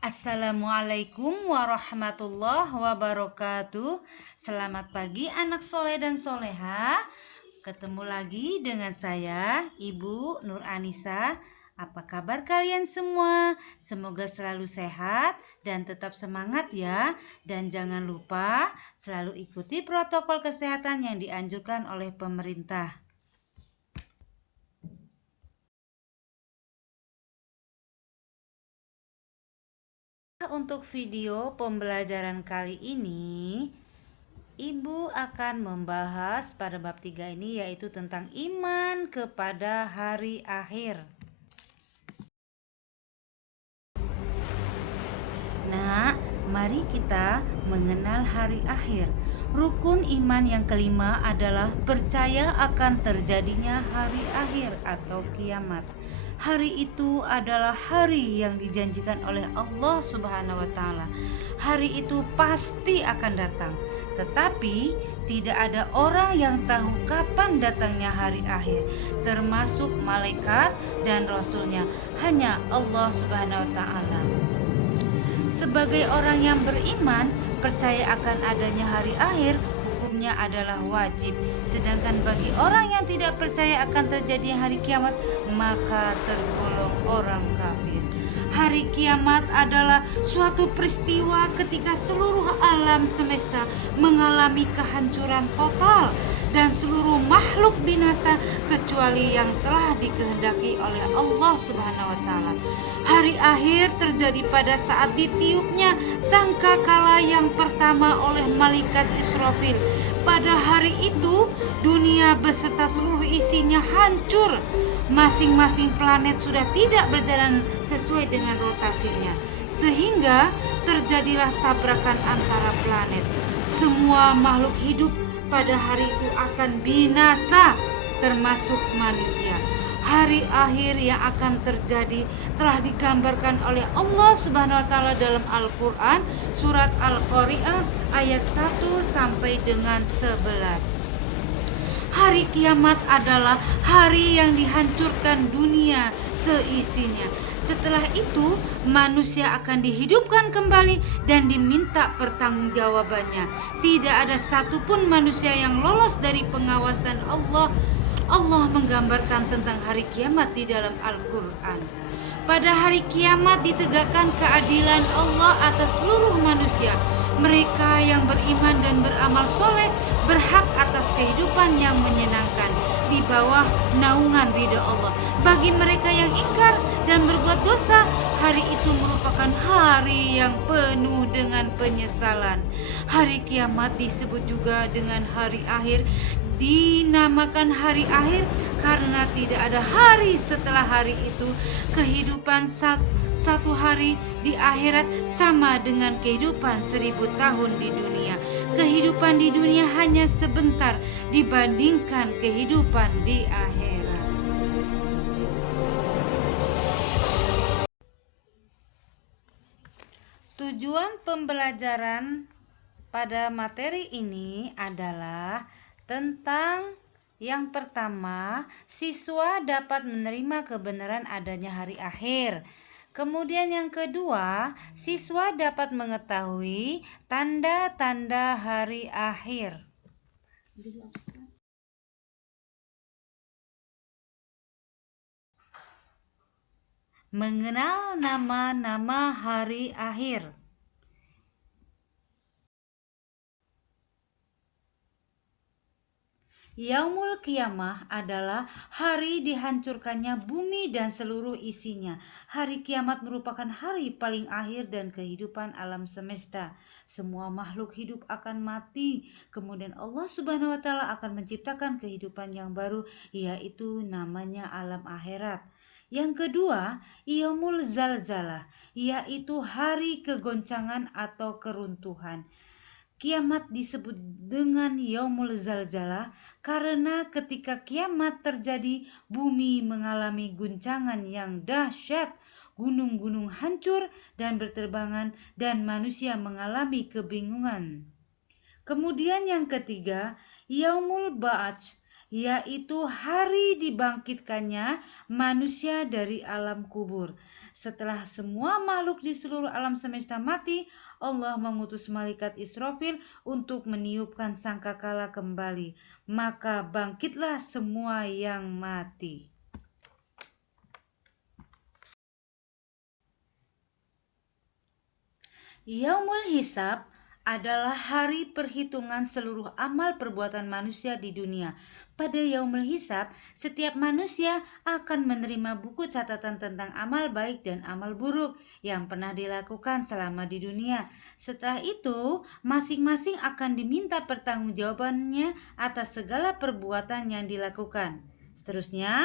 Assalamualaikum warahmatullahi wabarakatuh. Selamat pagi anak soleh dan soleha. Ketemu lagi dengan saya, Ibu Nur Anissa. Apa kabar kalian semua? Semoga selalu sehat dan tetap semangat ya. Dan jangan lupa selalu ikuti protokol kesehatan yang dianjurkan oleh pemerintah. Untuk video pembelajaran kali ini, Ibu akan membahas pada bab 3 ini, yaitu tentang iman kepada hari akhir. Nah, mari kita mengenal hari akhir. Rukun iman yang kelima adalah percaya akan terjadinya hari akhir atau kiamat. Hari itu adalah hari yang dijanjikan oleh Allah Subhanahu wa taala. Hari itu pasti akan datang, tetapi tidak ada orang yang tahu kapan datangnya hari akhir, termasuk malaikat dan rasulnya. Hanya Allah Subhanahu wa taala. Sebagai orang yang beriman, percaya akan adanya hari akhir, hukumnya adalah wajib. Sedangkan bagi orang yang tidak percaya akan terjadi hari kiamat, maka tergolong orang kafir. Hari kiamat adalah suatu peristiwa ketika seluruh alam semesta mengalami kehancuran total dan seluruh makhluk binasa kecuali yang telah dikehendaki oleh Allah Subhanahu wa taala. Hari akhir terjadi pada saat ditiupnya sangkakala yang pertama oleh malaikat Israfil. Pada hari itu, dunia beserta seluruh isinya hancur. Masing-masing planet sudah tidak berjalan sesuai dengan rotasinya, sehingga terjadilah tabrakan antara planet. Semua makhluk hidup pada hari itu akan binasa, termasuk manusia. Hari akhir yang akan terjadi telah digambarkan oleh Allah Subhanahu wa taala dalam Al-Qur'an, surat Al-Qari'ah ayat 1 sampai dengan 11. Hari kiamat adalah hari yang dihancurkan dunia seisinya. Setelah itu, manusia akan dihidupkan kembali dan diminta pertanggungjawabannya. Tidak ada satupun manusia yang lolos dari pengawasan Allah. Allah menggambarkan tentang hari kiamat di dalam Al-Quran. Pada hari kiamat ditegakkan keadilan Allah atas seluruh manusia. Mereka yang beriman dan beramal soleh berhak atas kehidupan yang menyenangkan di bawah naungan ridha Allah. Bagi mereka yang ingkar dan berbuat dosa, hari itu merupakan hari yang penuh dengan penyesalan. Hari kiamat disebut juga dengan hari akhir. Dinamakan hari akhir karena tidak ada hari setelah hari itu. Kehidupan satu hari di akhirat sama dengan kehidupan 1000 tahun di dunia. Kehidupan di dunia hanya sebentar dibandingkan kehidupan di akhirat. Tujuan pembelajaran pada materi ini adalah tentang yang pertama, siswa dapat menerima kebenaran adanya hari akhir. Kemudian yang kedua, siswa dapat mengetahui tanda-tanda hari akhir. Mengenal nama-nama hari akhir. Yaumul Qiyamah adalah hari dihancurkannya bumi dan seluruh isinya. Hari kiamat merupakan hari paling akhir dan kehidupan alam semesta. Semua makhluk hidup akan mati. Kemudian Allah Subhanahu wa taala akan menciptakan kehidupan yang baru, yaitu namanya alam akhirat. Yang kedua, Yaumul Zalzalah, yaitu hari kegoncangan atau keruntuhan. Kiamat disebut dengan Yaumul Zalzalah karena ketika kiamat terjadi, bumi mengalami guncangan yang dahsyat, gunung-gunung hancur dan berterbangan, dan manusia mengalami kebingungan. Kemudian yang ketiga, Yaumul Ba'ats, yaitu hari dibangkitkannya manusia dari alam kubur. Setelah semua makhluk di seluruh alam semesta mati, Allah mengutus malaikat Israfil untuk meniupkan sangkakala kembali. Maka bangkitlah semua yang mati. Yaumul Hisab adalah hari perhitungan seluruh amal perbuatan manusia di dunia. Pada Yaumul Hisab, setiap manusia akan menerima buku catatan tentang amal baik dan amal buruk yang pernah dilakukan selama di dunia. Setelah itu, masing-masing akan diminta pertanggungjawabannya atas segala perbuatan yang dilakukan. Seterusnya,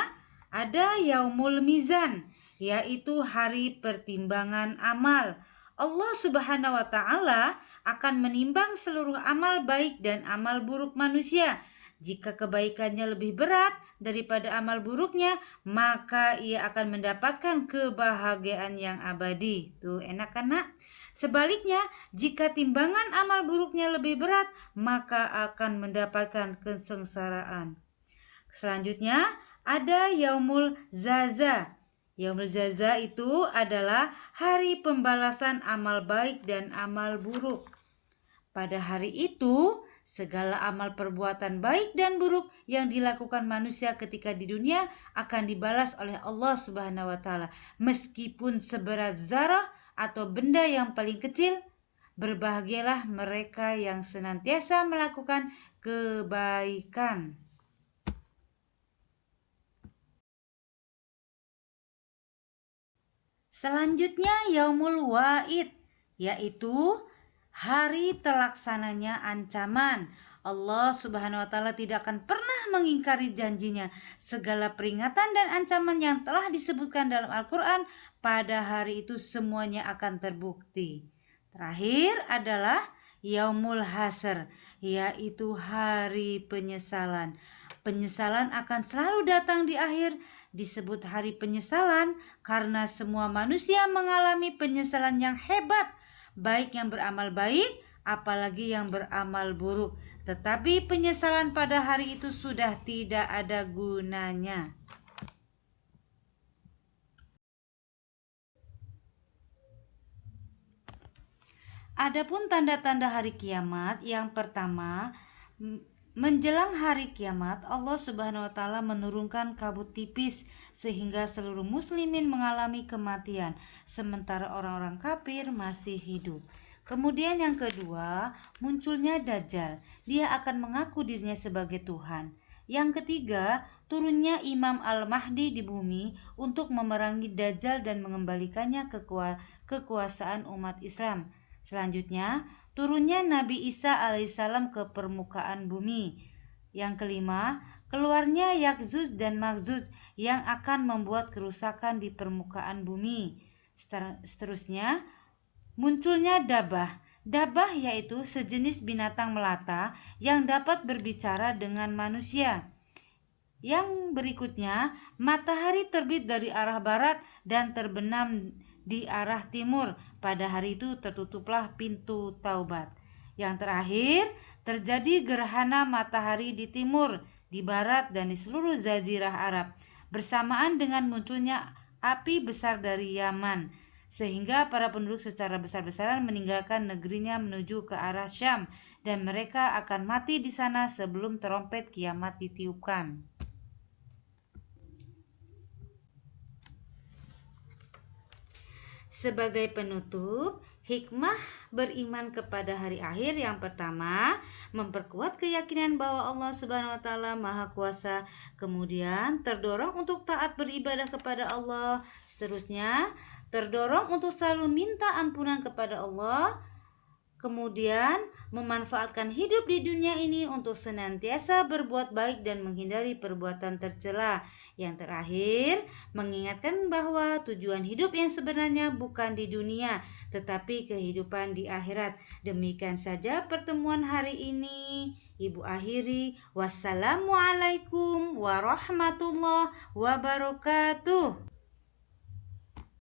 ada Yaumul Mizan, yaitu hari pertimbangan amal. Allah Subhanahu wa Ta'ala akan menimbang seluruh amal baik dan amal buruk manusia. Jika kebaikannya lebih berat daripada amal buruknya, maka ia akan mendapatkan kebahagiaan yang abadi. Tuh, enak kan, Nak? Sebaliknya, jika timbangan amal buruknya lebih berat, maka akan mendapatkan kesengsaraan. Selanjutnya, ada Yaumul Zaza. Yaumul Jaza itu adalah hari pembalasan amal baik dan amal buruk. Pada hari itu, segala amal perbuatan baik dan buruk yang dilakukan manusia ketika di dunia akan dibalas oleh Allah Subhanahu wa Ta'ala, meskipun seberat zarah atau benda yang paling kecil. Berbahagialah mereka yang senantiasa melakukan kebaikan. Selanjutnya Yaumul Wa'id, yaitu hari terlaksananya ancaman. Allah Subhanahu wa Ta'ala tidak akan pernah mengingkari janjinya. Segala peringatan dan ancaman yang telah disebutkan dalam Al-Quran, pada hari itu semuanya akan terbukti. Terakhir adalah Yaumul Hasr, yaitu hari penyesalan. Penyesalan akan selalu datang di akhir. Disebut hari penyesalan karena semua manusia mengalami penyesalan yang hebat, baik yang beramal baik, apalagi yang beramal buruk. Tetapi penyesalan pada hari itu sudah tidak ada gunanya. Adapun tanda-tanda hari kiamat, yang pertama, menjelang hari kiamat, Allah Subhanahu wa Ta'ala menurunkan kabut tipis sehingga seluruh muslimin mengalami kematian, sementara orang-orang kafir masih hidup. Kemudian yang kedua, munculnya Dajjal. Dia akan mengaku dirinya sebagai Tuhan. Yang ketiga, turunnya Imam Al-Mahdi di bumi untuk memerangi Dajjal dan mengembalikannya kekuasaan umat Islam. Selanjutnya, turunnya Nabi Isa alaihissalam ke permukaan bumi. Yang kelima, keluarnya Yakjuj dan Makjuj yang akan membuat kerusakan di permukaan bumi. Seterusnya, munculnya Dabah. Dabah yaitu sejenis binatang melata yang dapat berbicara dengan manusia. Yang berikutnya, matahari terbit dari arah barat dan terbenam di arah timur. Pada hari itu tertutuplah pintu taubat. Yang terakhir, terjadi gerhana matahari di timur, di barat, dan di seluruh jazirah Arab, bersamaan dengan munculnya api besar dari Yaman, sehingga para penduduk secara besar-besaran meninggalkan negerinya menuju ke arah Syam, dan mereka akan mati di sana sebelum trompet kiamat ditiupkan. Sebagai penutup, hikmah beriman kepada hari akhir yang pertama, memperkuat keyakinan bahwa Allah Subhanahu wa Ta'ala Maha Kuasa. Kemudian, terdorong untuk taat beribadah kepada Allah. Seterusnya, terdorong untuk selalu minta ampunan kepada Allah. Kemudian, memanfaatkan hidup di dunia ini untuk senantiasa berbuat baik dan menghindari perbuatan tercela. Yang terakhir, mengingatkan bahwa tujuan hidup yang sebenarnya bukan di dunia, tetapi kehidupan di akhirat. Demikian saja pertemuan hari ini. Ibu akhiri, wassalamualaikum warahmatullahi wabarakatuh.